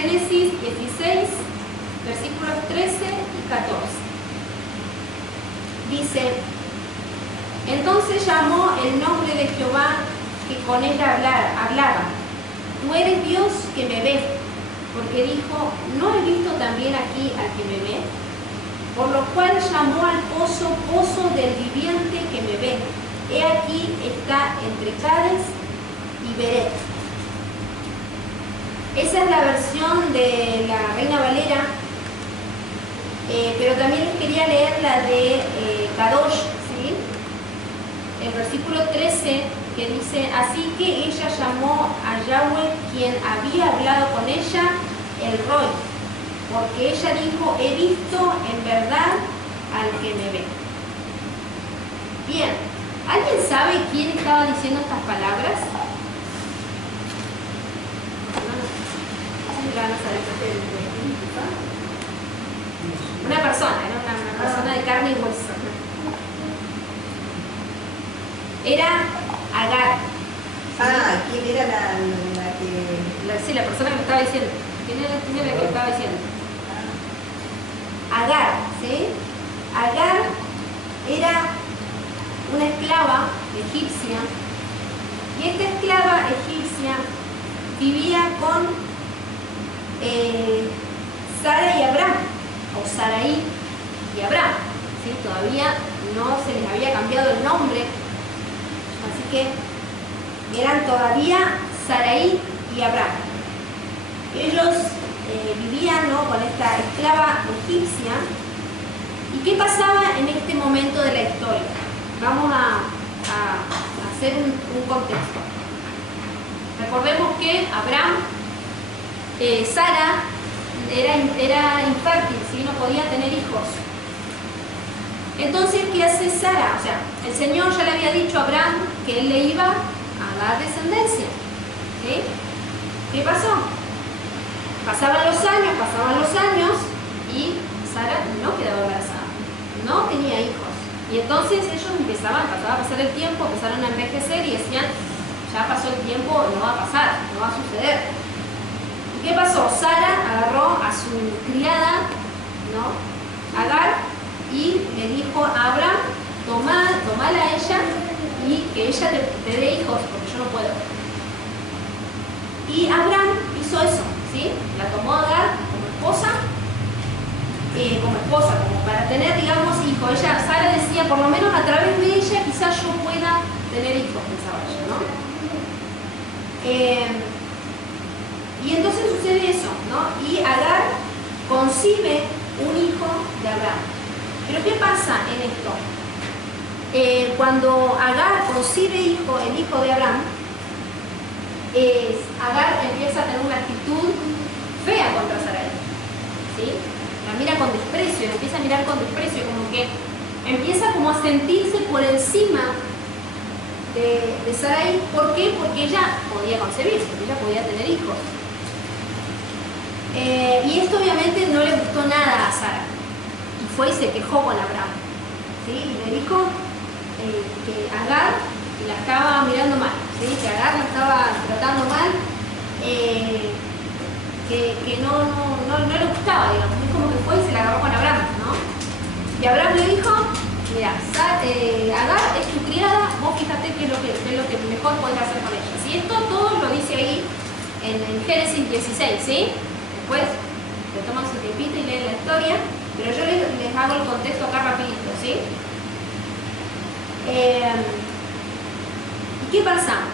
Génesis 16, versículos 13 y 14. Dice: entonces llamó el nombre de Jehová que con él hablaba: tú eres Dios que me ve. Porque dijo: ¿no he visto también aquí al que me ve? Por lo cual llamó al pozo, pozo del viviente que me ve. He aquí está entre Cades y Beret. Esa es la versión de la Reina Valera, pero también les quería leer la de Kadosh, ¿sí? El versículo 13, que dice: así que ella llamó a Yahweh, quien había hablado con ella, el Roy, porque ella dijo: he visto en verdad al que me ve. Bien, ¿alguien sabe quién estaba diciendo estas palabras? Una persona, era una persona de carne y hueso. Era Agar. ¿Quién era la que...? Sí, la persona que me estaba diciendo. ¿Quién era la que estaba diciendo? Agar, ¿sí? Agar era una esclava egipcia, y esta esclava egipcia vivía con Sara y Abraham, o Sarai y Abraham, ¿sí? Todavía no se les había cambiado el nombre, así que eran todavía Sarai y Abraham. Ellos vivían, ¿no?, con esta esclava egipcia. ¿Y qué pasaba en este momento de la historia? Vamos a hacer un contexto. Recordemos que Abraham, Sara era infértil, ¿sí? No podía tener hijos. Entonces, ¿qué hace Sara? O sea, el Señor ya le había dicho a Abraham que él le iba a dar descendencia, ¿sí? ¿Qué pasó? Pasaban los años y Sara no quedaba embarazada, no tenía hijos. Y entonces ellos empezaba a pasar el tiempo, empezaron a envejecer y decían: ya pasó el tiempo, no va a pasar, no va a suceder. ¿Y qué pasó? Sara agarró a su criada, ¿no?, Agar, y le dijo a Abraham: tomala a ella y que ella te dé hijos, porque yo no puedo. Y Abraham hizo eso, ¿sí? La tomó a Agar como esposa, como para tener, digamos, hijos. Sara decía: por lo menos a través de ella quizás yo pueda tener hijos, pensaba ella, ¿no? Y entonces sucede eso, ¿no? Y Agar concibe un hijo de Abraham. Pero ¿qué pasa en esto? Cuando Agar concibe el hijo de Abraham, Agar empieza a tener una actitud fea contra Sarai, ¿sí? La mira con desprecio, la empieza a mirar con desprecio, como que empieza como a sentirse por encima de Sarai. ¿Por qué? Porque ella podía concebir, porque ella podía tener hijos. Y esto obviamente no le gustó nada a Sara, y fue y se quejó con Abraham, ¿sí? Y le dijo que Agar la estaba mirando mal, ¿sí? Que Agar la estaba tratando mal, que no le gustaba, digamos. Es como que fue y se la agarró con Abraham, ¿no? Y Abraham le dijo: mira, Agar es tu criada, vos fíjate qué es lo que mejor podés hacer con ella. ¿Sí? Esto todo lo dice ahí en Génesis 16, ¿sí? Después le toman su tiempito y leen la historia, pero yo les hago el contexto acá rapidito, ¿sí? ¿Y qué pasa?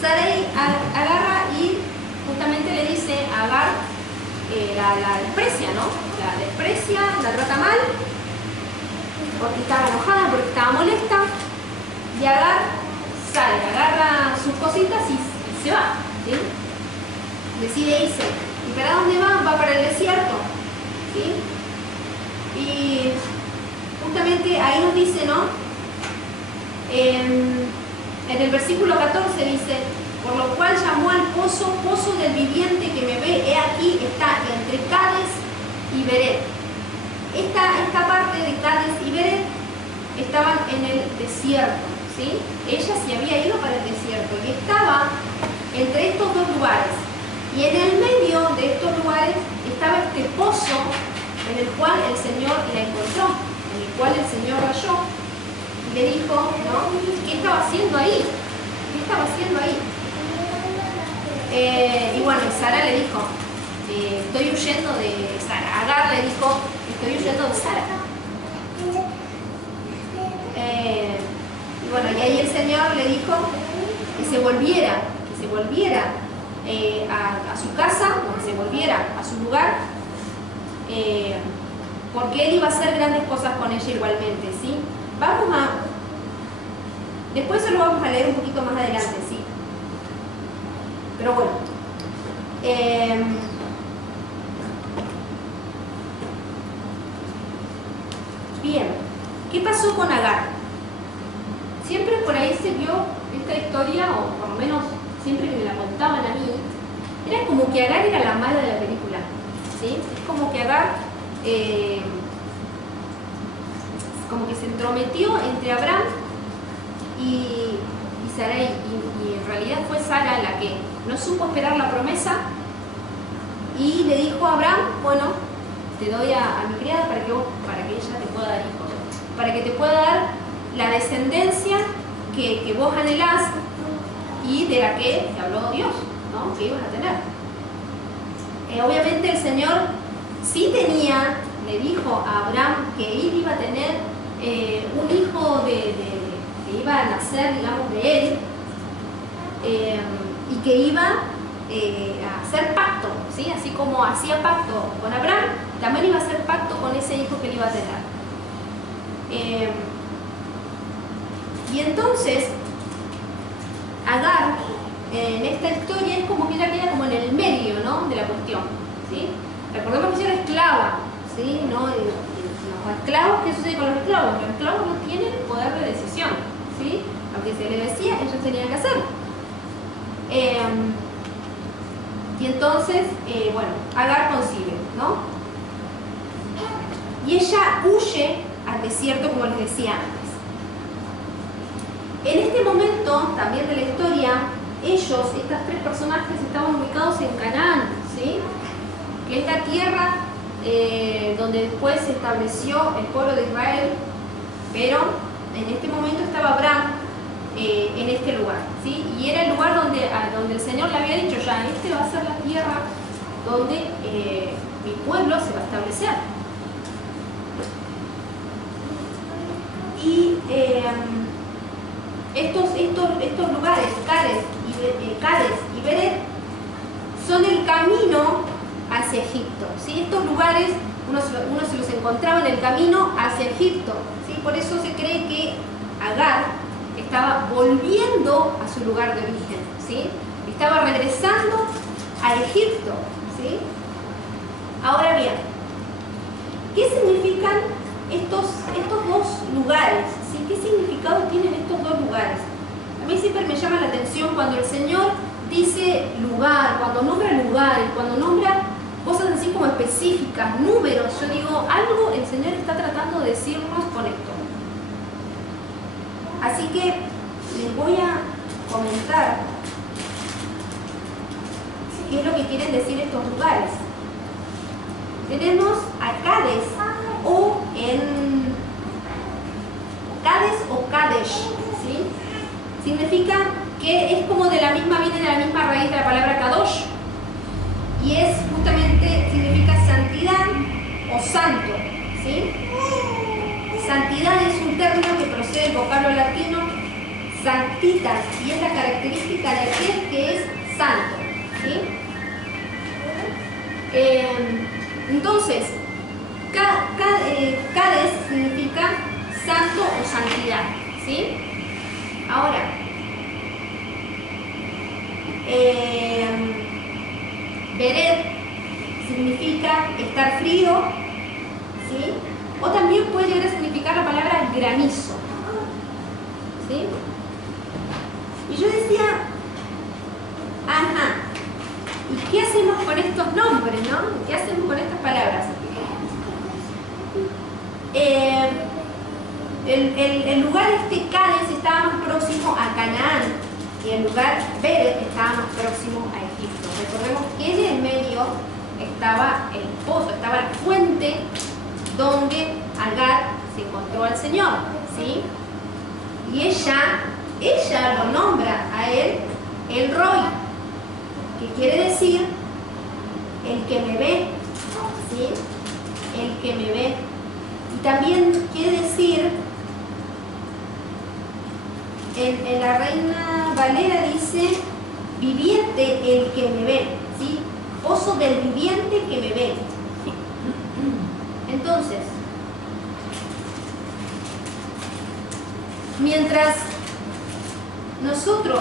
Sarai agarra y justamente le dice a Agar, la desprecia, ¿no? La desprecia, la trata mal, porque estaba enojada, porque estaba molesta, y Agar sale, agarra sus cositas y se va, ¿sí? Decide irse. ¿Y para dónde va? Va para el desierto, ¿sí? Y justamente ahí nos dice, ¿no? En el versículo 14 dice: por lo cual llamó al pozo, pozo del viviente que me ve. He aquí está entre Cades y Beret. Esta parte de Cades y Beret estaban en el desierto, ¿sí? Ella se había ido para el desierto y estaba entre estos dos lugares. Y en el medio de estos lugares estaba este pozo en el cual el Señor la encontró, en el cual el Señor la halló. Y le dijo, ¿no? ¿Qué estaba haciendo ahí? ¿Qué estaba haciendo ahí? Y bueno, Sara le dijo, estoy huyendo de Sara. Agar le dijo, estoy huyendo de Sara. Y bueno, y ahí el Señor le dijo que se volviera a su casa, o que se volviera a su lugar, porque Él iba a hacer grandes cosas con ella igualmente, ¿sí? Después se lo vamos a leer un poquito más adelante, ¿sí? Pero bueno. Bien, ¿qué pasó con Agar? Siempre por ahí se vio esta historia, o por lo menos siempre que me la contaban a mí, era como que Agar era la mala de la película, ¿sí? Es como que Agar como que se entrometió entre Abraham y Sarai, y en realidad fue Sara la que no supo esperar la promesa y le dijo a Abraham, bueno, te doy a mi criada para que ella te pueda dar hijos, para que te pueda dar la descendencia que vos anhelás y de la que te habló Dios, ¿no? Que ibas a tener. Obviamente el Señor sí le dijo a Abraham que él iba a tener un hijo que iba a nacer, digamos, de él, y que iba a hacer pacto, ¿sí? Así como hacía pacto con Abraham, también iba a hacer pacto con ese hijo que él iba a tener. Y entonces, Agar, en esta historia, es como que ella queda como en el medio, ¿no?, de la cuestión, ¿sí? Recordemos que ella era esclava, ¿sí? ¿No? Los esclavos, ¿qué sucede con los esclavos? Los esclavos no tienen poder de decisión, ¿sí? Lo que se les decía, ellos tenían que hacer. Y entonces, bueno, Agar concibe, ¿no? Y ella huye al desierto, como les decía antes. En este momento, también de la historia, estas tres personajes, estaban ubicados en Canaán, ¿sí? Que es la tierra donde después se estableció el pueblo de Israel, pero en este momento estaba Abraham en este lugar, ¿sí? Y era el lugar donde el Señor le había dicho ya, este va a ser la tierra donde mi pueblo se va a establecer. Y estos lugares, Cades y Beret, son el camino hacia Egipto, ¿sí? Estos lugares uno se los encontraba en el camino hacia Egipto, ¿sí? Por eso se cree que Agar estaba volviendo a su lugar de origen, ¿sí? Estaba regresando a Egipto, ¿sí? Ahora bien, ¿qué significan estos dos lugares? ¿Sí? ¿Qué significado tienen estos dos lugares? A mí siempre me llama la atención cuando el Señor dice lugar, cuando nombra lugares, cuando nombra cosas así como específicas, números. Yo digo, algo el Señor está tratando de decirnos con esto. Así que les voy a comentar qué es lo que quieren decir estos lugares. Tenemos a Cades o Kadesh, ¿sí? Significa que es como viene de la misma raíz de la palabra Kadosh, y es justamente, significa santidad o santo, ¿sí? Santidad es un término que procede del vocablo latino sanctitas, y es la característica de aquel que es santo, ¿sí? Entonces, Cades significa santo o santidad, ¿sí? Ahora, Beret significa estar frío, ¿sí? O también puede llegar a significar la palabra granizo, ¿sí? Y yo decía, ajá, ¿y qué hacemos con estos nombres, no? ¿Qué hacemos con estas palabras? El lugar Cades estaba más próximo a Canaán, y el lugar Bered estaba más próximo a Egipto. Recordemos que en el medio estaba el pozo, estaba la fuente donde Agar se encontró al Señor, ¿sí? Y ella lo nombra a él el Roy, que quiere decir el que me ve, ¿sí? El que me ve. Y también quiere decir, en la Reina Valera dice, viviente el que me ve, ¿sí? Pozo del viviente que me ve. Entonces, mientras nosotros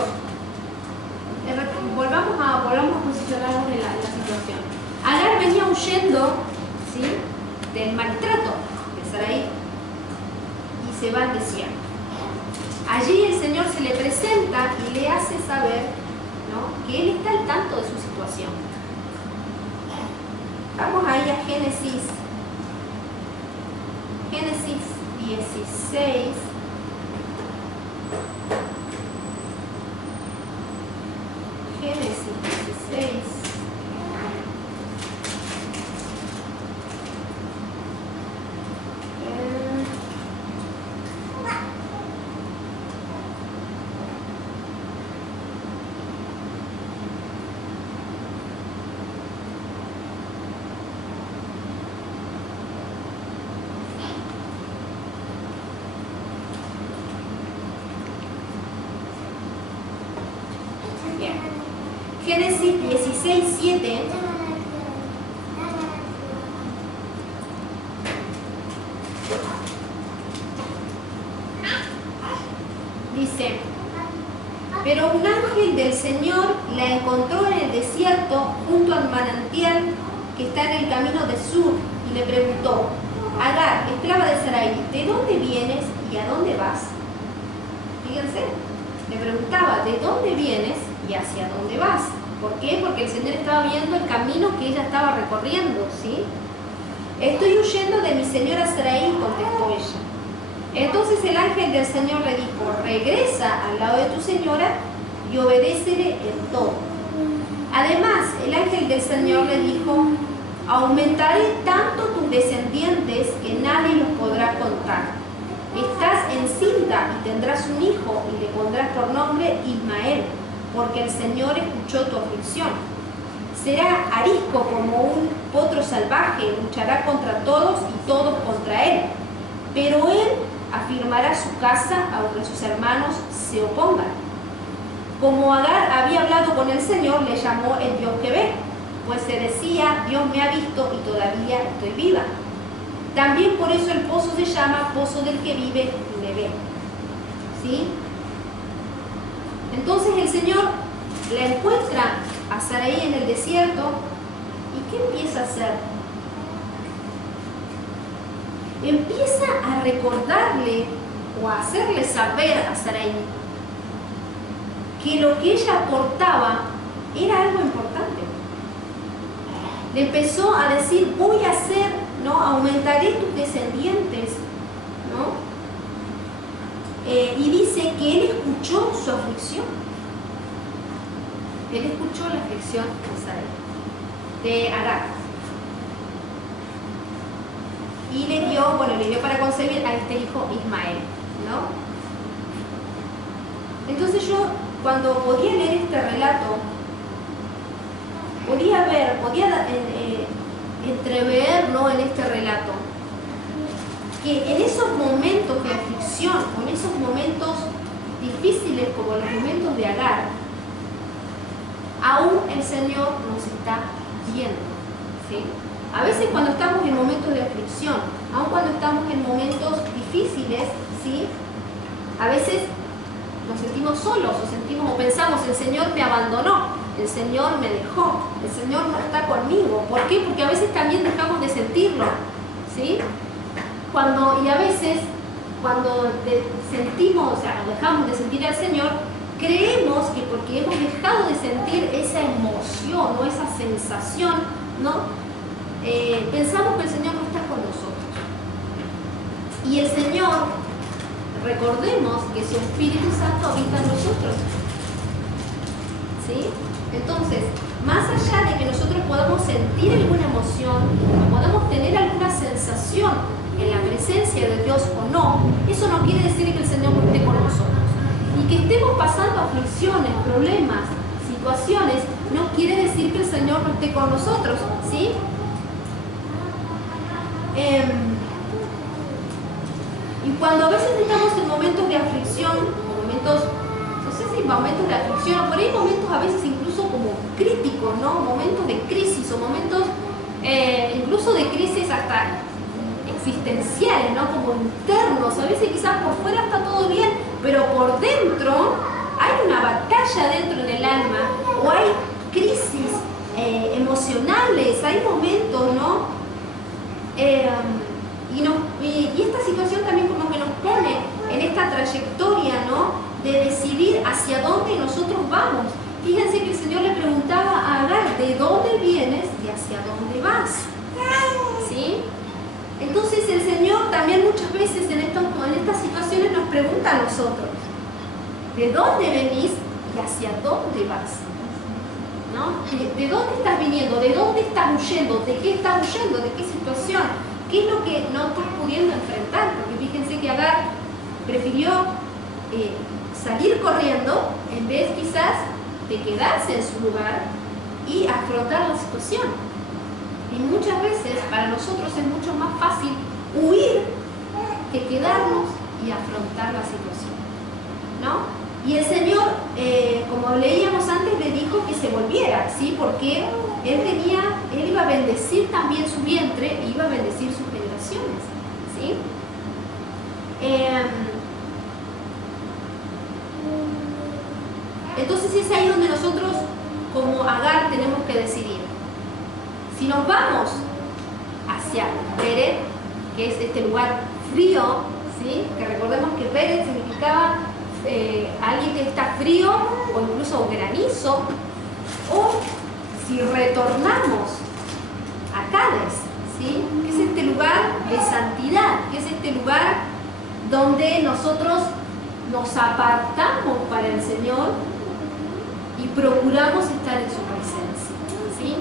volvamos a posicionarnos en la situación. Agar venía huyendo, ¿sí?, del maltrato de Sarai y se va al desierto. Allí el Señor se le presenta y le hace saber, ¿no?, que Él está al tanto de su situación. Vamos ahí a Génesis 16. Génesis 16. Génesis 16:7 dice: pero un ángel del Señor la encontró en el desierto junto al manantial que está en el camino de Sur y le preguntó: Agar, esclava de Sarai, ¿de dónde vienes y a dónde vas? Fíjense, le preguntaba: ¿de dónde vienes y hacia dónde vas? ¿Por qué? Porque el Señor estaba viendo el camino que ella estaba recorriendo, ¿sí? Estoy huyendo de mi señora Sarai, contestó ella. Entonces el ángel del Señor le dijo: regresa al lado de tu señora y obedécele en todo. Además, el ángel del Señor le dijo: aumentaré tanto tus descendientes que nadie los podrá contar. Estás encinta y tendrás un hijo y le pondrás por nombre Ismael, porque el Señor escuchó tu aflicción. Será arisco como un potro salvaje, luchará contra todos y todos contra él. Pero él afirmará su casa aunque sus hermanos se opongan. Como Agar había hablado con el Señor, le llamó el Dios que ve, pues se decía: Dios me ha visto y todavía estoy viva. También por eso el pozo se llama Pozo del que vive y me ve. ¿Sí? Entonces el Señor la encuentra a Sarai en el desierto. ¿Y qué empieza a hacer? Empieza a recordarle o a hacerle saber a Sarai que lo que ella aportaba era algo importante. Le empezó a decir: voy a hacer, ¿no?, aumentaré tus descendientes, ¿no? Y dice que él escuchó su aflicción. Él escuchó la aflicción de Agar. Y le dio para concebir a este hijo Ismael, ¿no? Entonces yo, cuando podía leer este relato, podía entrever, ¿no?, en este relato, que en esos momentos de aflicción, o en esos momentos difíciles como los momentos de Agar, aún el Señor nos está viendo, ¿sí? A veces cuando estamos en momentos de aflicción, aun cuando estamos en momentos difíciles, ¿sí?, a veces nos sentimos solos o pensamos: el Señor me abandonó, el Señor me dejó, el Señor no está conmigo. ¿Por qué? Porque a veces también dejamos de sentirlo, ¿sí? Y a veces cuando dejamos de sentir al Señor, creemos que porque hemos dejado de sentir esa emoción o esa sensación, ¿no?, pensamos que el Señor no está con nosotros. Y el Señor, recordemos que su Espíritu Santo habita en nosotros. ¿sí? Entonces, más allá de que nosotros podamos sentir alguna emoción, o podamos tener alguna sensación en la presencia de Dios o no, eso no quiere decir que el Señor no esté con nosotros. Y que estemos pasando aflicciones, problemas, situaciones, no quiere decir que el Señor no esté con nosotros, ¿sí? Y cuando a veces estamos en momentos de aflicción, momentos, no sé si momentos de aflicción, por ahí momentos a veces incluso como críticos, ¿no? Momentos de crisis o momentos incluso de crisis hasta existenciales, ¿no? Como internos, a veces quizás por fuera está todo bien, pero por dentro hay una batalla dentro en el alma, o hay crisis emocionales, hay momentos, ¿no? Y esta situación también como que nos pone en esta trayectoria, ¿no? De decidir hacia dónde nosotros vamos. Fíjense que el Señor le preguntaba a Agar, ¿de dónde vienes y hacia dónde vas? ¿Sí? Entonces el Señor también muchas veces en estas situaciones nos pregunta a nosotros, ¿de dónde venís y hacia dónde vas? ¿No? ¿De dónde estás viniendo? ¿De dónde estás huyendo? ¿De qué estás huyendo? ¿De qué situación? ¿Qué es lo que no estás pudiendo enfrentar? Porque fíjense que Agar prefirió salir corriendo en vez quizás de quedarse en su lugar y afrontar la situación. Y muchas veces para nosotros es mucho más fácil huir que quedarnos y afrontar la situación, ¿no? Y el Señor, como leíamos antes, le dijo que se volviera, ¿sí? Porque Él iba a bendecir también su vientre y iba a bendecir sus generaciones, ¿sí? Entonces es ahí donde nosotros, como Agar, tenemos que decidir. Si nos vamos hacia Beret, que es este lugar frío, ¿sí? Que recordemos que Beret significaba alguien que está frío o incluso granizo, o si retornamos a Cades, ¿sí? Que es este lugar de santidad, que es este lugar donde nosotros nos apartamos para el Señor y procuramos estar en su presencia, ¿sí?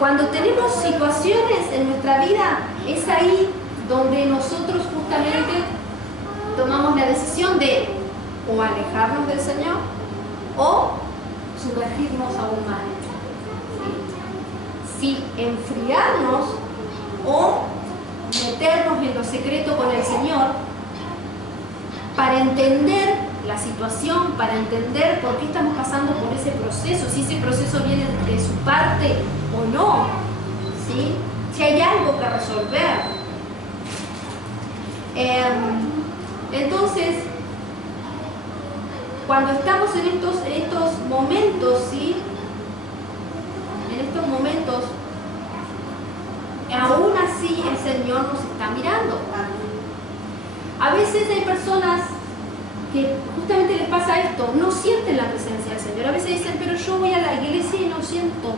Cuando tenemos situaciones en nuestra vida, es ahí donde nosotros justamente tomamos la decisión de o alejarnos del Señor o sumergirnos aún más. ¿Sí? Si enfriarnos o meternos en lo secreto con el Señor para entender la situación, para entender por qué estamos pasando por ese proceso, si ese proceso viene de su parte o no, ¿sí? Si hay algo que resolver. Entonces, cuando estamos en estos momentos, ¿sí? En estos momentos, aún así el Señor nos está mirando. A veces hay personas que justamente les pasa esto, no sienten la presencia del Señor. A veces dicen, pero yo voy a la iglesia y no siento,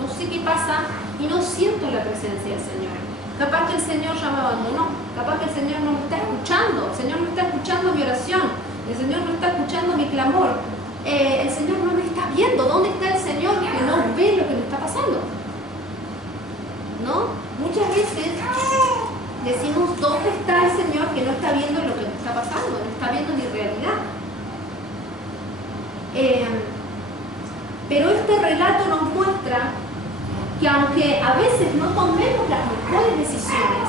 no sé qué pasa y no siento la presencia del Señor. Capaz que el Señor ya me abandonó, capaz que el Señor no me está escuchando, el Señor no está escuchando mi oración, el Señor no está escuchando mi clamor, el Señor no me está viendo. ¿Dónde está el Señor que no ve lo que me está pasando? ¿No? Muchas veces decimos, ¿dónde está el Señor que no está viendo lo que me está pasando? No está viendo mi realidad. Pero este relato nos muestra que aunque a veces no tomemos las mejores decisiones,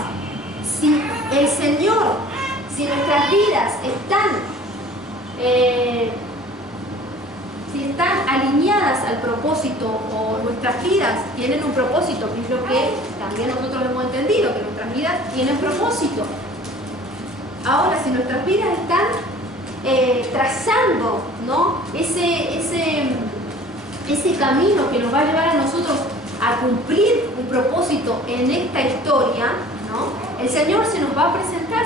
si el Señor, si nuestras vidas si están alineadas al propósito, o nuestras vidas tienen un propósito, que es lo que también nosotros hemos entendido, que nuestras vidas tienen propósito. Ahora, si nuestras vidas están trazando, ¿no? ese camino que nos va a llevar a nosotros a cumplir un propósito en esta historia, ¿no? El Señor se nos va a presentar.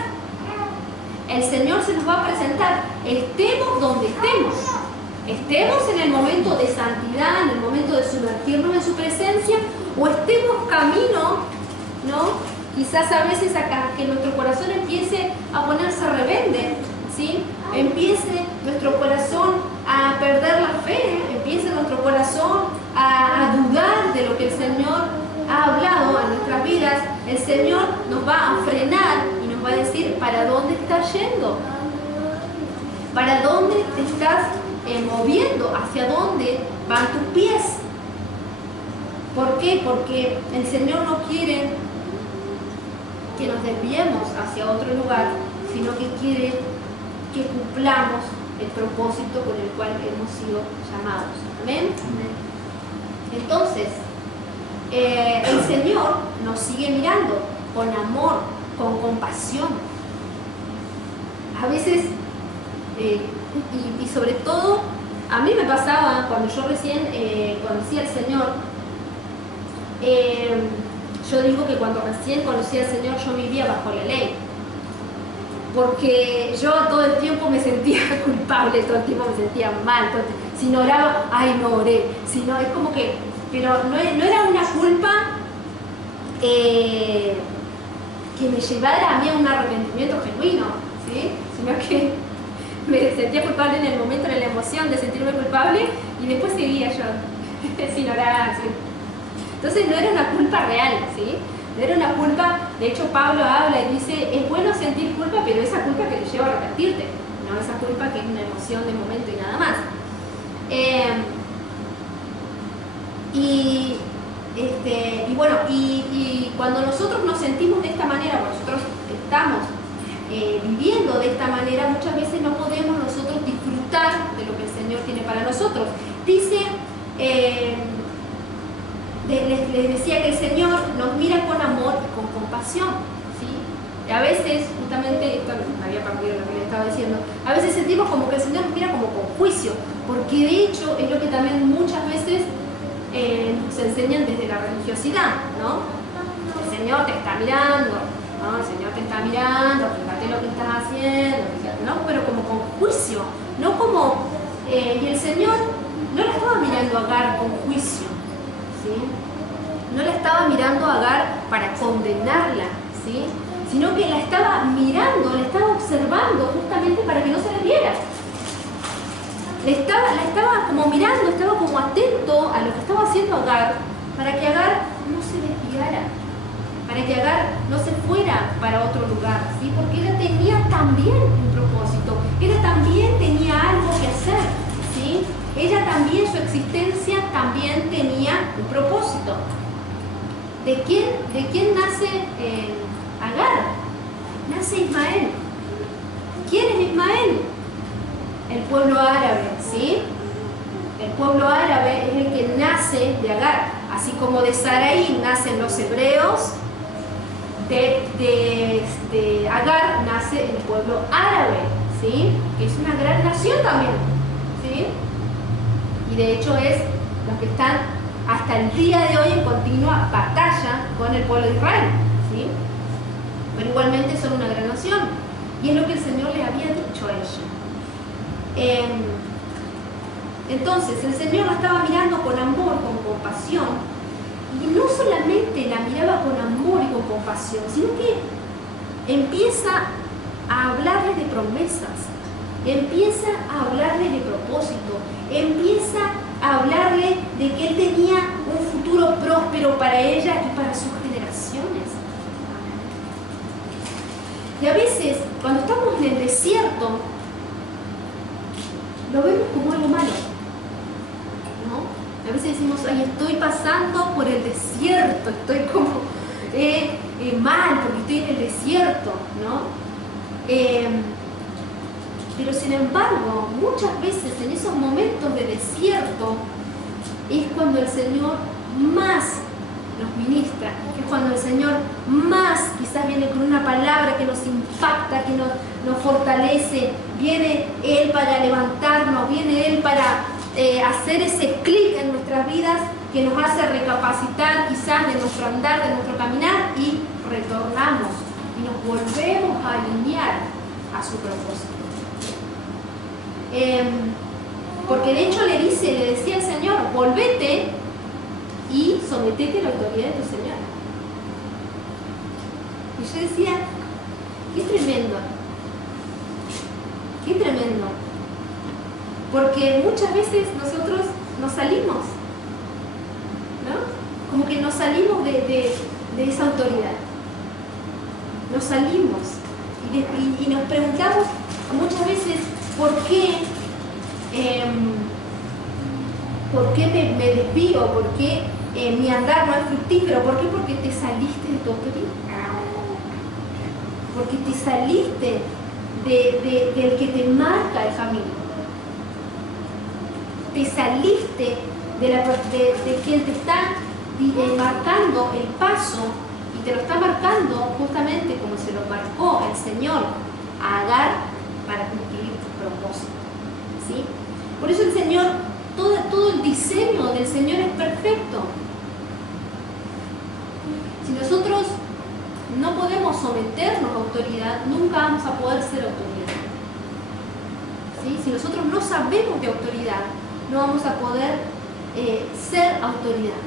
El Señor se nos va a presentar, estemos donde estemos. Estemos en el momento de santidad, en el momento de sumergirnos en su presencia, o estemos camino, ¿no? Quizás a veces acá que nuestro corazón empiece a ponerse rebelde, ¿sí? Empiece nuestro corazón a a perder la fe, empieza nuestro corazón a dudar de lo que el Señor ha hablado a nuestras vidas, el Señor nos va a frenar y nos va a decir para dónde estás yendo, para dónde te estás moviendo, hacia dónde van tus pies. ¿Por qué? Porque el Señor no quiere que nos desviemos hacia otro lugar, sino que quiere que cumplamos el propósito con el cual hemos sido llamados. Amén. Entonces, el Señor nos sigue mirando con amor, con compasión. A veces, y sobre todo, a mí me pasaba cuando yo recién conocí al Señor, yo digo que cuando recién conocí al Señor yo vivía bajo la ley. Porque yo todo el tiempo me sentía culpable, todo el tiempo me sentía mal. Si no oraba, ay, no oré. Si no, es como que, pero no era una culpa que me llevara a mí a un arrepentimiento genuino, ¿sí? Sino que me sentía culpable en el momento, en la emoción de sentirme culpable, y después seguía yo sin orar. ¿Sí? Entonces no era una culpa real, ¿sí? No era una culpa, de hecho Pablo habla y dice, es bueno sentir culpa, pero esa culpa que te lleva a arrepentirte, no esa culpa que es una emoción de momento y nada más. Y cuando nosotros nos sentimos de esta manera, cuando nosotros estamos viviendo de esta manera, muchas veces no podemos nosotros disfrutar de lo que el Señor tiene para nosotros. Dice, les decía que el Señor nos mira con amor y con compasión, ¿sí? Y a veces, justamente, esto me había perdido lo que le estaba diciendo, a veces sentimos como que el Señor nos mira como con juicio, porque de hecho es lo que también muchas veces se enseñan desde la religiosidad, ¿no? El Señor te está mirando, ¿no? El Señor te está mirando, fíjate lo que estás haciendo, fíjate, ¿no? Pero como con juicio, no como... y el Señor no la estaba mirando a Agar con juicio, ¿sí? No la estaba mirando a Agar para condenarla, ¿sí? Sino que la estaba mirando, la estaba observando justamente para que no se desviara. La estaba como mirando, estaba como atento a lo que estaba haciendo Agar, para que Agar no se desviara, para que Agar no se fuera para otro lugar, ¿sí? Porque ella tenía también un propósito, ella también tenía algo que hacer, ¿sí? Ella también, su existencia también tenía un propósito. ¿De quién nace Agar? Nace Ismael. ¿Quién es Ismael? El pueblo árabe, ¿sí? El pueblo árabe es el que nace de Agar. Así como de Sarai nacen los hebreos, de Agar nace el pueblo árabe, ¿sí? Que es una gran nación también, ¿sí? Y de hecho es los que están hasta el día de hoy en continua batalla con el pueblo de Israel, ¿sí? Pero igualmente son una gran nación. Y es lo que el Señor le había dicho a ella. Entonces, el Señor la estaba mirando con amor, con compasión. Y no solamente la miraba con amor y con compasión, sino que empieza a hablarle de promesas. Empieza a hablarle de propósito, empieza a hablarle de que él tenía un futuro próspero para ella y para sus generaciones. Y a veces, cuando estamos en el desierto, lo vemos como algo malo, ¿no? A veces decimos, ay, estoy pasando por el desierto, estoy como mal porque estoy en el desierto, ¿no? Pero sin embargo, muchas veces en esos momentos de desierto es cuando el Señor más nos ministra, es cuando el Señor más quizás viene con una palabra que nos impacta, que nos fortalece, viene Él para levantarnos, viene Él para hacer ese clic en nuestras vidas que nos hace recapacitar quizás de nuestro andar, de nuestro caminar, y retornamos y nos volvemos a alinear a su propósito. Porque de hecho le decía el Señor, volvete y sometete a la autoridad de tu Señor. Y yo decía, qué tremendo, qué tremendo. Porque muchas veces nosotros nos salimos, ¿no? Como que nos salimos de esa autoridad. Nos salimos y nos preguntamos muchas veces ¿por qué me desvío? ¿Por qué mi andar no es fructífero? ¿Por qué? Porque te saliste de tu autoridad. Porque te saliste del que te marca el camino. Te saliste de quien te está marcando el paso, y te lo está marcando justamente como se lo marcó el Señor a Agar para cumplir su propósito, ¿sí? Por eso el Señor, todo el diseño del Señor es perfecto. Si nosotros no podemos someternos a autoridad, nunca vamos a poder ser autoridad, ¿sí? Si nosotros no sabemos de autoridad, no vamos a poder ser autoridad.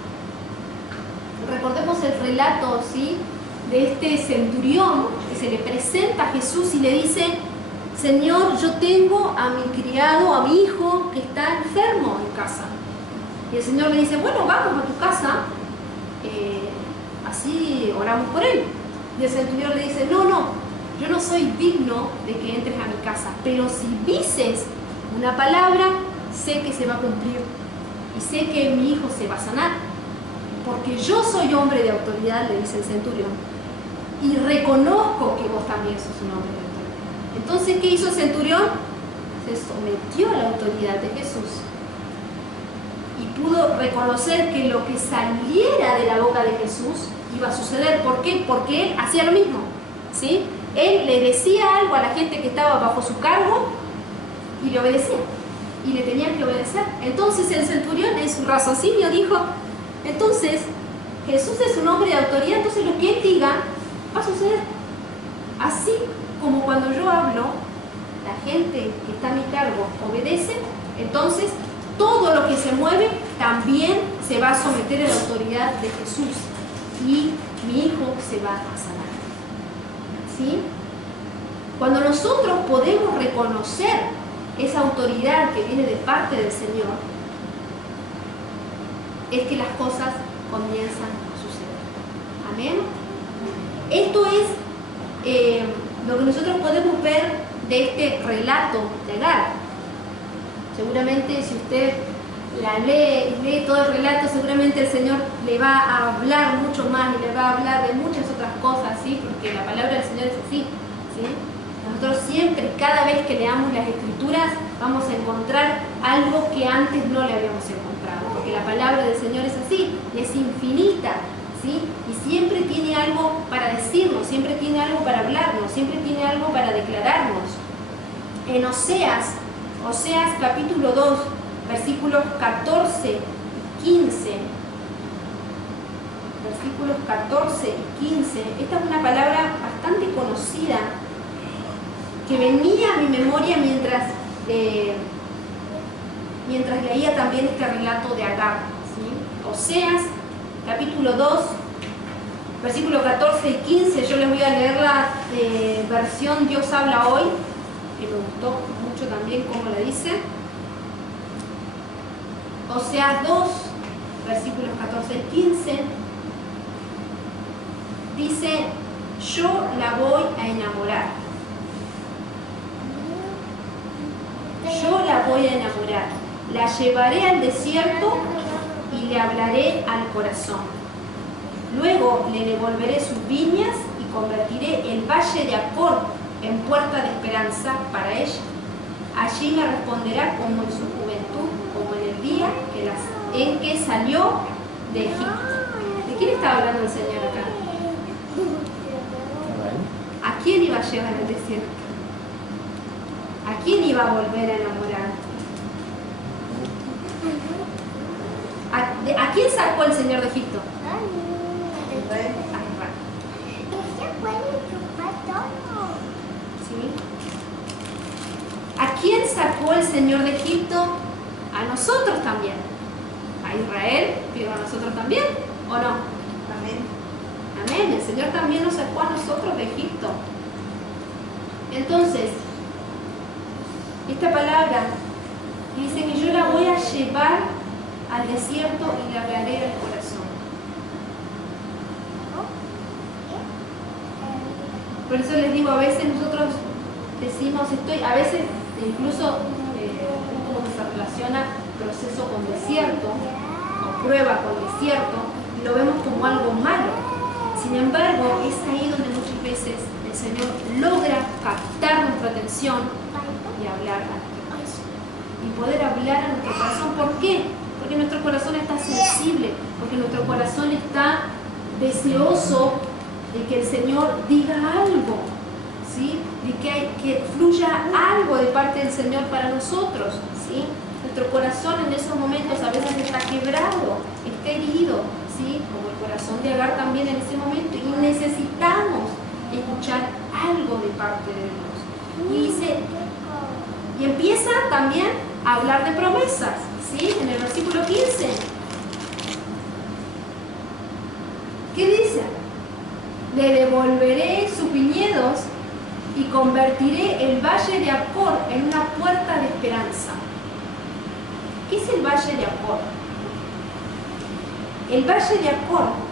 Recordemos el relato, ¿sí?, de este centurión que se le presenta a Jesús y le dice: Señor, yo tengo a mi criado, a mi hijo que está enfermo en casa. Y el Señor le dice: bueno, vamos a tu casa, así oramos por él. Y el centurión le dice: no, yo no soy digno de que entres a mi casa, pero si dices una palabra, sé que se va a cumplir y sé que mi hijo se va a sanar, porque yo soy hombre de autoridad, le dice el centurión, y reconozco que vos también sos un hombre de autoridad. Entonces, ¿qué hizo el centurión? Se sometió a la autoridad de Jesús y pudo reconocer que lo que saliera de la boca de Jesús iba a suceder. ¿Por qué? Porque él hacía lo mismo, ¿sí? Él le decía algo a la gente que estaba bajo su cargo y le obedecía, y le tenían que obedecer. Entonces el centurión, en su raciocinio, dijo: entonces Jesús es un hombre de autoridad, entonces lo que él diga va a suceder. Así como cuando yo hablo, la gente que está a mi cargo obedece, entonces todo lo que se mueve también se va a someter a la autoridad de Jesús y mi hijo se va a sanar, ¿sí? Cuando nosotros podemos reconocer esa autoridad que viene de parte del Señor, es que las cosas comienzan a suceder. Amén. Esto es lo que nosotros podemos ver de este relato de Agar. Seguramente si usted la lee todo el relato, seguramente el Señor le va a hablar mucho más y le va a hablar de muchas otras cosas, ¿sí? Porque la palabra del Señor es así, ¿sí? Nosotros siempre, cada vez que leamos las Escrituras, vamos a encontrar algo que antes no le habíamos encontrado, porque la palabra del Señor es así, es infinita, ¿sí? Y siempre tiene algo para decirnos, siempre tiene algo para hablarnos, siempre tiene algo para declararnos. En Oseas capítulo 2, versículos 14 y 15, versículos 14 y 15, esta es una palabra bastante conocida que venía a mi memoria mientras leía también este relato de Agar, ¿sí? Oseas capítulo 2, versículos 14 y 15, yo les voy a leer la versión Dios habla hoy, que me gustó mucho también como la dice. Oseas 2, versículos 14 y 15, dice: yo la voy a enamorar. Yo la voy a enamorar, la llevaré al desierto y le hablaré al corazón. Luego le devolveré sus viñas y convertiré el valle de Acor en puerta de esperanza para ella. Allí me responderá como en su juventud, como en el día en que salió de Egipto. ¿De quién está hablando el Señor acá? ¿A quién iba a llevar al desierto? ¿A quién iba a volver a enamorar? ¿A quién sacó el Señor de Egipto? A Israel. ¿Sí? ¿A quién sacó el Señor de Egipto? A nosotros también. A Israel, pero a nosotros también, ¿o no? Amén. Amén. El Señor también nos sacó a nosotros de Egipto. Entonces, esta palabra Y dice que yo la voy a llevar al desierto y le hablaré al corazón. Por eso les digo, a veces nosotros decimos, a veces incluso como que se relaciona proceso con desierto, o prueba con desierto, y lo vemos como algo malo. Sin embargo, es ahí donde muchas veces el Señor logra captar nuestra atención y hablar a nuestro corazón. Y poder hablar a nuestro corazón. ¿Por qué? Porque nuestro corazón está sensible, porque nuestro corazón está deseoso de que el Señor diga algo, ¿sí? De que fluya algo de parte del Señor para nosotros, ¿sí? Nuestro corazón en esos momentos a veces está quebrado, está herido, ¿sí? Como el corazón de Agar también en ese momento, y necesitamos escuchar algo de parte de Dios. Y empieza también a hablar de promesas, ¿sí? En el versículo 15. ¿Qué dice? Le devolveré sus viñedos y convertiré el valle de Acor en una puerta de esperanza. ¿Qué es el valle de Acor? El valle de Acor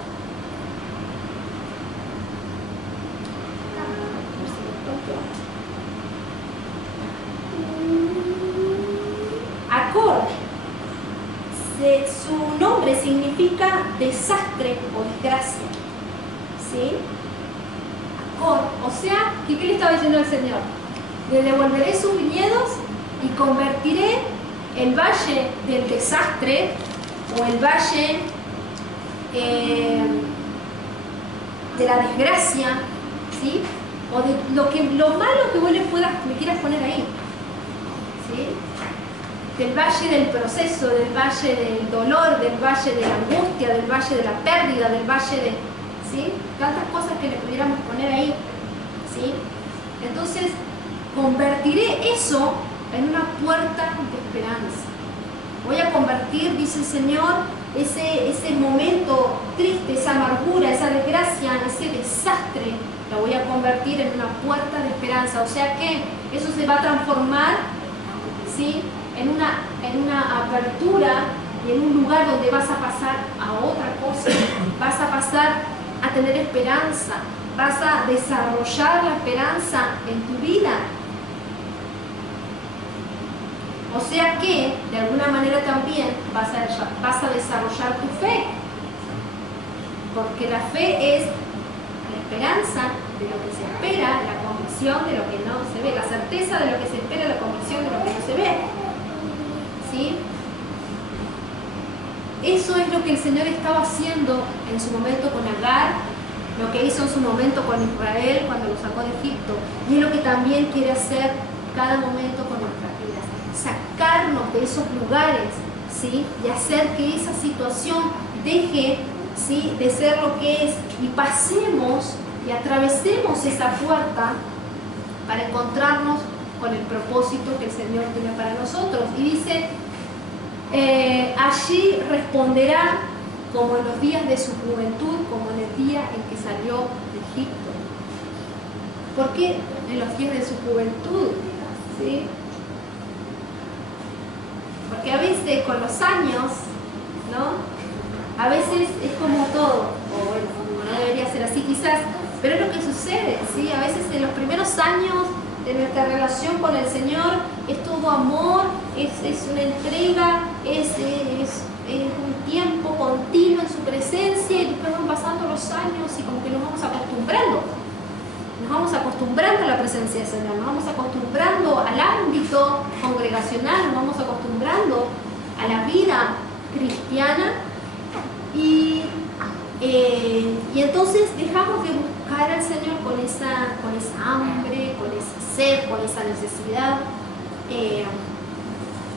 su nombre significa desastre o desgracia, ¿sí? Acor, o sea, ¿qué le estaba diciendo el Señor? Le devolveré sus viñedos y convertiré el valle del desastre o el valle de la desgracia, ¿sí? O de lo malo que vos me quieras poner ahí, ¿sí? Del valle del proceso, del valle del dolor, del valle de la angustia, del valle de la pérdida, del valle de, ¿sí? Tantas cosas que le pudiéramos poner ahí, ¿sí? Entonces, convertiré eso en una puerta de esperanza. Voy a convertir, dice el Señor, ese momento triste, esa amargura, esa desgracia, ese desastre, lo voy a convertir en una puerta de esperanza. O sea que eso se va a transformar, ¿sí? en una apertura y en un lugar donde vas a pasar a otra cosa, vas a pasar a tener esperanza, vas a desarrollar la esperanza en tu vida. O sea que, de alguna manera también, vas a desarrollar tu fe, porque la fe es la esperanza de lo que se espera, la convicción de lo que no se ve, la certeza de lo que se espera, la convicción de lo que no se ve. ¿Sí? Eso es lo que el Señor estaba haciendo en su momento con Agar, lo que hizo en su momento con Israel cuando lo sacó de Egipto, y es lo que también quiere hacer cada momento con nuestras vidas, sacarnos de esos lugares, ¿sí? Y hacer que esa situación deje, ¿sí? de ser lo que es, y pasemos y atravesemos esa puerta para encontrarnos con el propósito que el Señor tiene para nosotros. Y dice, allí responderá como en los días de su juventud, como en el día en que salió de Egipto. ¿Por qué en los días de su juventud? ¿Sí? Porque a veces con los años, ¿no? A veces es como todo, o bueno, no debería ser así quizás, pero es lo que sucede, ¿sí? A veces en los primeros años de nuestra relación con el Señor es todo amor, es una entrega, es un tiempo continuo en su presencia, y después van pasando los años y como que nos vamos acostumbrando. Nos vamos acostumbrando a la presencia del Señor, nos vamos acostumbrando al ámbito congregacional, nos vamos acostumbrando a la vida cristiana, y entonces dejamos de buscar al Señor con esa hambre, con esa sed, con esa necesidad.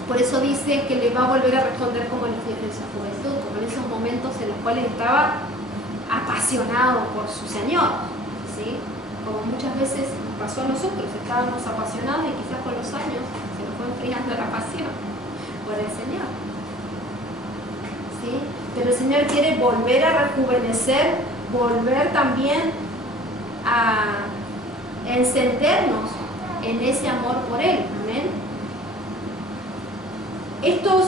Por eso dice que le va a volver a responder como en los días de su juventud, como en esos momentos en los cuales estaba apasionado por su Señor, ¿sí? Como muchas veces nos pasó a nosotros, estábamos apasionados y quizás con los años se nos fue enfriando la pasión por el Señor, ¿sí? Pero el Señor quiere volver a rejuvenecer, volver también a encendernos en ese amor por Él. Amén. estos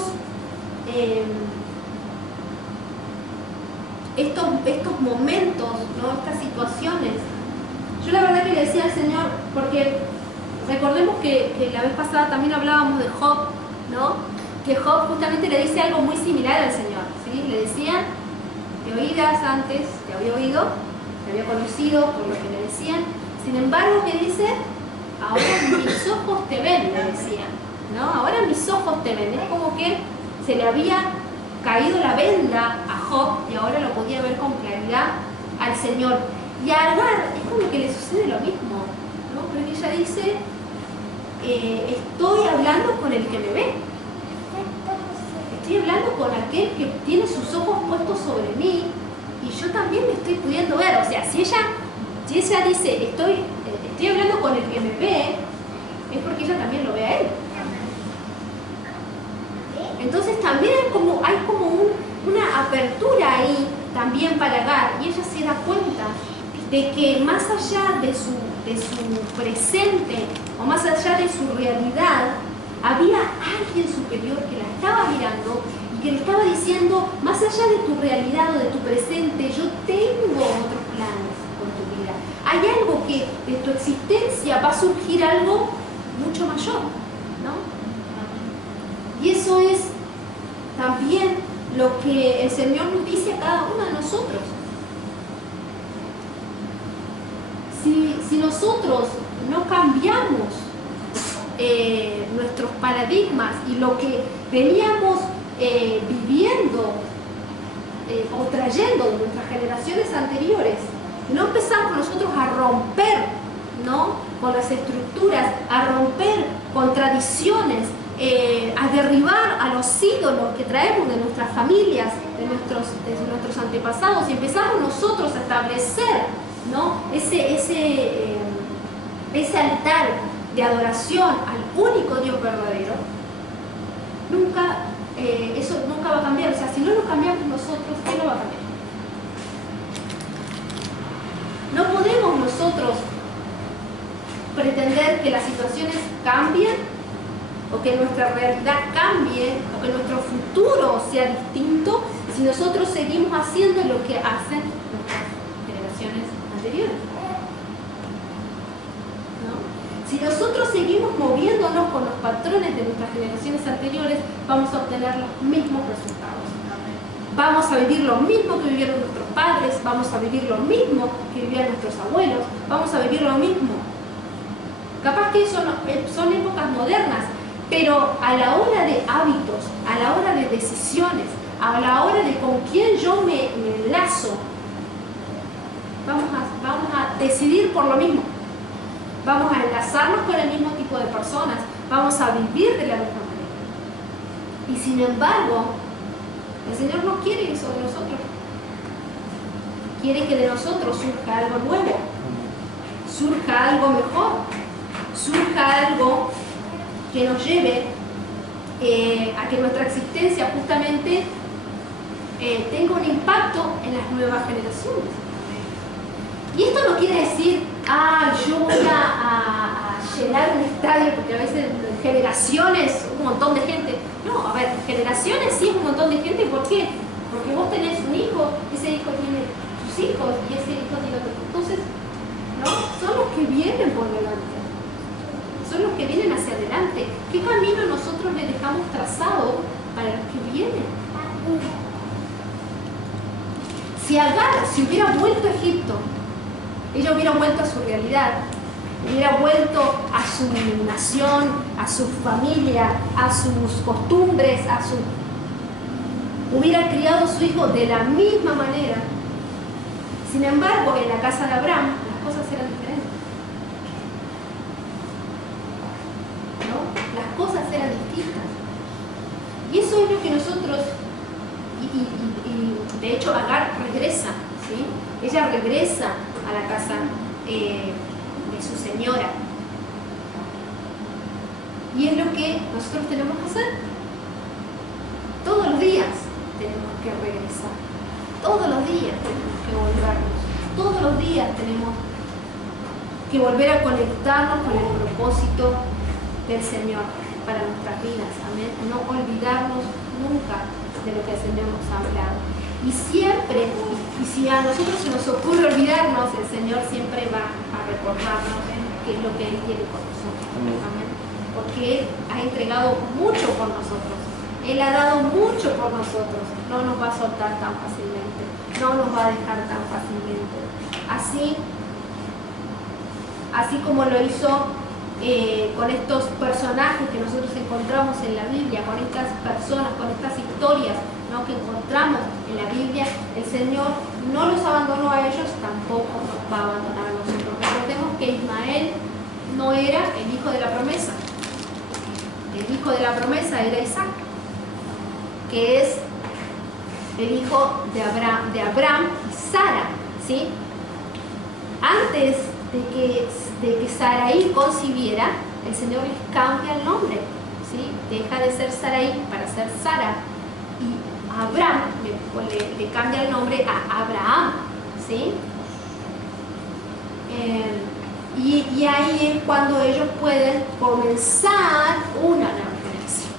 momentos, ¿no? Estas situaciones. Yo la verdad que le decía al Señor, porque recordemos que la vez pasada también hablábamos de Job, ¿no? Que Job justamente le dice algo muy similar al Señor, ¿sí? Le decían, te oíras antes, te había oído, te había conocido por lo que me decían, sin embargo, ¿qué dice? Ahora mis ojos te ven, le decían, ¿no? Ahora mis ojos te ven. Es como que se le había caído la venda a Job y ahora lo podía ver con claridad al Señor. Y a Agar es como que le sucede lo mismo, ¿no? Porque ella dice, estoy hablando con el que me ve. Estoy hablando con aquel que tiene sus ojos puestos sobre mí y yo también me estoy pudiendo ver. O sea, si ella dice, estoy hablando con el que me ve, es porque ella también lo ve a él. Entonces también hay como una apertura ahí también para Agar, y ella se da cuenta de que más allá de su presente o más allá de su realidad, había alguien superior que la estaba mirando y que le estaba diciendo, más allá de tu realidad o de tu presente, yo tengo otros planes con tu vida. Hay algo que de tu existencia va a surgir algo mucho mayor, ¿no? Y eso es también lo que el Señor nos dice a cada uno de nosotros. Si nosotros no cambiamos nuestros paradigmas y lo que veníamos viviendo o trayendo de nuestras generaciones anteriores, no empezamos nosotros a romper, ¿no?, con las estructuras, a romper con tradiciones, a derribar a los ídolos que traemos de nuestras familias, de nuestros antepasados, y empezamos nosotros a establecer, ¿no?, ese altar de adoración al único Dios verdadero, eso nunca va a cambiar. O sea, si no lo cambiamos nosotros, ¿qué no va a cambiar? No podemos nosotros pretender que las situaciones cambien, o que nuestra realidad cambie, o que nuestro futuro sea distinto, si nosotros seguimos haciendo lo que hacen nuestras generaciones anteriores. Si nosotros seguimos moviéndonos con los patrones de nuestras generaciones anteriores, vamos a obtener los mismos resultados. Vamos a vivir lo mismo que vivieron nuestros padres, vamos a vivir lo mismo que vivían nuestros abuelos, vamos a vivir lo mismo. Capaz que eso son épocas modernas, pero a la hora de hábitos, a la hora de decisiones, a la hora de con quién yo me enlazo, vamos a decidir por lo mismo. Vamos a enlazarnos con el mismo tipo de personas, vamos a vivir de la misma manera. Y sin embargo, el Señor no quiere eso de nosotros. Quiere que de nosotros surja algo nuevo, surja algo mejor, surja algo que nos lleve a que nuestra existencia justamente tenga un impacto en las nuevas generaciones. Y esto no quiere decir, yo voy a llenar un estadio, porque a veces generaciones, un montón de gente. No, a ver, generaciones sí es un montón de gente. ¿Por qué? Porque vos tenés un hijo, ese hijo tiene sus hijos y ese hijo tiene otro. Entonces, ¿no?, son los que vienen por delante, son los que vienen hacia adelante. ¿Qué camino nosotros le dejamos trazado para los que vienen? Si Agar se hubiera vuelto a Egipto, ella hubiera vuelto a su realidad, hubiera vuelto a su nación, a su familia, a sus costumbres, hubiera criado a su hijo de la misma manera. Sin embargo, en la casa de Abraham las cosas eran diferentes, ¿no? Las cosas eran distintas. Y eso es lo que nosotros, y de hecho Agar regresa, ¿sí? Ella regresa a la casa de su señora. Y es lo que nosotros tenemos que hacer. Todos los días tenemos que regresar. Todos los días tenemos que volvernos. Todos los días tenemos que volver a conectarnos con el propósito del Señor. para nuestras vidas, amén. No olvidarnos nunca de lo que el Señor nos ha hablado. Y siempre, y si a nosotros se nos ocurre olvidarnos, el Señor siempre va a recordarnos qué es lo que Él tiene con nosotros, amén. Porque Él ha entregado mucho por nosotros, Él ha dado mucho por nosotros, no nos va a soltar tan fácilmente, no nos va a dejar tan fácilmente. Así como lo hizo con estos personajes que nosotros encontramos en la Biblia, con estas personas, con estas historias, ¿no?, que encontramos en la Biblia, el Señor no los abandonó a ellos, tampoco nos va a abandonar a nosotros. Recordemos que Ismael no era el hijo de la promesa. El hijo de la promesa era Isaac, que es el hijo de Abraham y Sara, ¿sí? Antes de que Sarai concibiera, el Señor les cambia el nombre, ¿sí? Deja de ser Sarai para ser Sara, y Abraham le cambia el nombre a Abraham, ¿sí? Y ahí es cuando ellos pueden comenzar una nueva generación.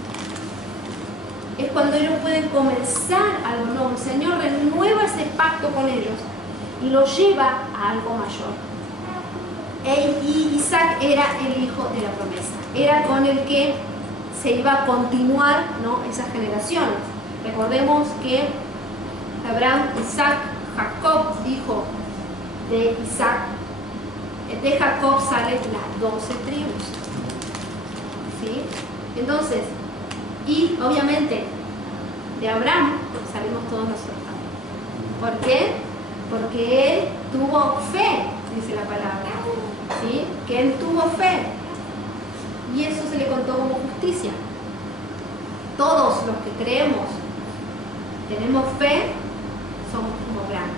Es cuando ellos pueden comenzar algo nuevo. El Señor renueva ese pacto con ellos y lo lleva a algo mayor. Y Isaac era el hijo de la promesa. Era con el que se iba a continuar, ¿no?, esas generaciones. Recordemos que Abraham, Isaac, Jacob dijo de Isaac, de Jacob salen las 12 tribus, ¿sí? Entonces, y obviamente de Abraham salimos todos nosotros. ¿Por qué? Porque él tuvo fe, dice la palabra, ¿sí? Que él tuvo fe y eso se le contó como justicia. Todos los que creemos, tenemos fe, somos como Abraham.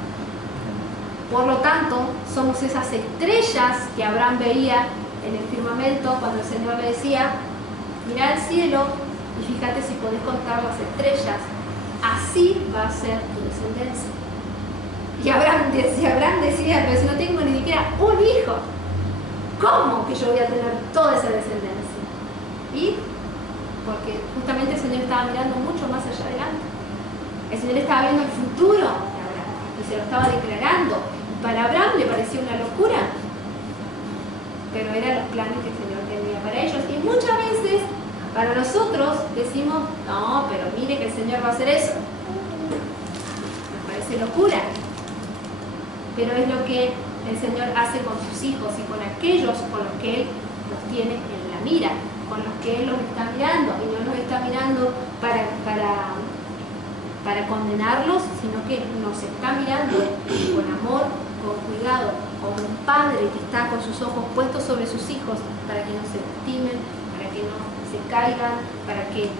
Por lo tanto, somos esas estrellas que Abraham veía en el firmamento cuando el Señor le decía: mira al cielo y fíjate si podés contar las estrellas, así va a ser tu descendencia. Y Abraham decía, pero si no tengo ni siquiera un hijo, ¿cómo que yo voy a tener toda esa descendencia? Y porque justamente el Señor estaba mirando mucho más allá adelante. El Señor estaba viendo el futuro de Abraham y se lo estaba declarando. Para Abraham le parecía una locura, pero eran los planes que el Señor tenía para ellos. Y muchas veces para nosotros decimos: no, pero mire que el Señor va a hacer eso. Nos parece locura, pero es lo que el Señor hace con sus hijos y con aquellos con los que Él los tiene en la mira, con los que Él los está mirando, y no los está mirando para condenarlos, sino que nos está mirando con amor, con cuidado, como un padre que está con sus ojos puestos sobre sus hijos para que no se lastimen, para que no se caigan, para que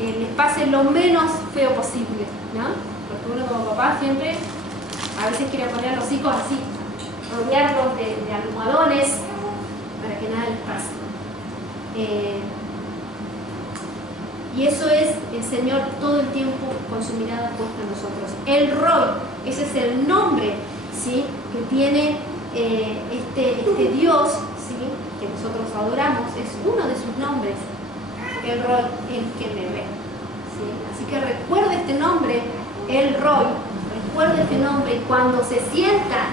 les pase lo menos feo posible, ¿no? Porque uno como papá siempre a veces quiere poner a los hijos así, rodearlos de almohadones para que nada les pase. Y eso es el Señor todo el tiempo con su mirada puesta en nosotros. El Roy, ese es el nombre, ¿sí?, que tiene este Dios, ¿sí?, que nosotros adoramos, es uno de sus nombres. El Roy, el que me ve, ¿sí? Así que recuerde este nombre, el Roy, recuerde este nombre, y cuando se sienta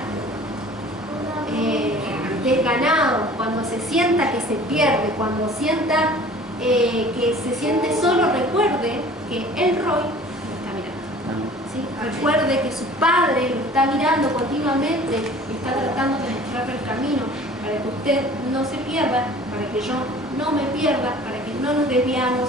desganado, cuando se sienta que se pierde, cuando sienta que se siente solo, recuerde que el Roy lo está mirando, ¿sí? Recuerde que su padre lo está mirando continuamente y está tratando de mostrarle el camino para que usted no se pierda, para que yo no me pierda, para que no nos desviemos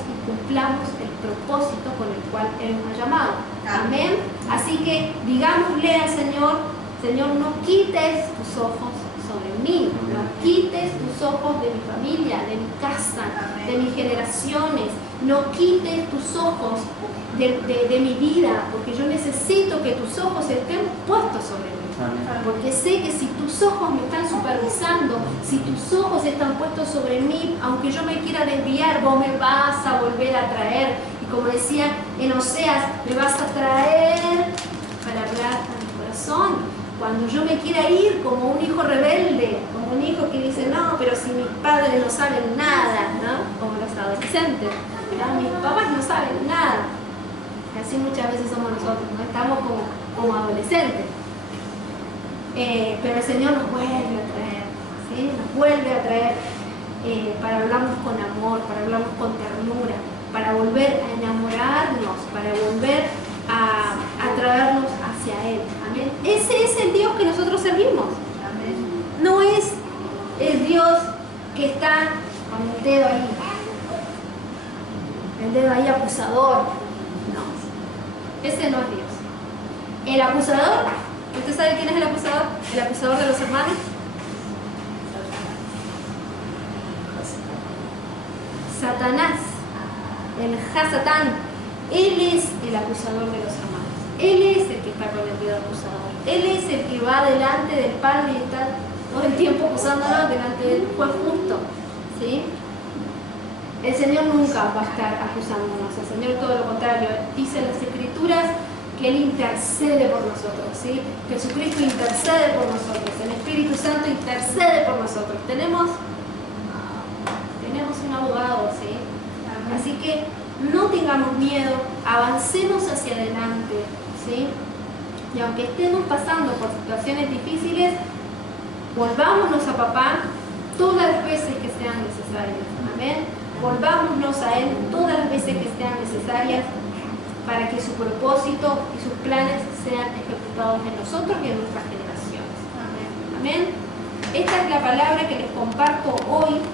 y cumplamos el propósito con el cual Él nos ha llamado. Amén. Así que digámosle al Señor: Señor, no quites tus ojos sobre mí, no quites tus ojos de mi familia, de mi casa, de mis generaciones, no quites tus ojos de mi vida, porque yo necesito que tus ojos estén puestos sobre mí. Porque sé que si tus ojos me están supervisando, si tus ojos están puestos sobre mí, aunque yo me quiera desviar, vos me vas a volver a traer. Y como decía en Oseas, me vas a traer para hablar a mi corazón. Cuando yo me quiera ir como un hijo rebelde, como un hijo que dice, no, pero si mis padres no saben nada, ¿no? Como los adolescentes, ¿no? Mis papás no saben nada. Así muchas veces somos nosotros, ¿no? Estamos como adolescentes. Pero el Señor nos vuelve a traer, ¿sí? Nos vuelve a traer para hablarnos con amor, para hablarnos con ternura, para volver a enamorarnos, para volver a traernos hacia Él. Amén. Ese es el Dios que nosotros servimos. Amén. No es el Dios que está con el dedo ahí acusador. No, ese no es Dios. El acusador, ¿usted sabe quién es el acusador? El acusador de los hermanos. Satanás, el Hasatán. Él es el acusador de los hermanos. Él es el que está con el dedo acusador. Él es el que va delante del Padre y está todo el tiempo acusándonos delante del juez justo. ¿Sí? El Señor nunca va a estar acusándonos. El Señor todo lo contrario. Dice en las Escrituras que Él intercede por nosotros. ¿Sí? Jesucristo intercede por nosotros. El Espíritu Santo intercede por nosotros. Tenemos un abogado. ¿Sí? Así que no tengamos miedo, avancemos hacia adelante, ¿sí? Y aunque estemos pasando por situaciones difíciles, volvámonos a papá todas las veces que sean necesarias, amén. Volvámonos a Él todas las veces que sean necesarias para que su propósito y sus planes sean ejecutados en nosotros y en nuestras generaciones, amén. Esta es la palabra que les comparto hoy.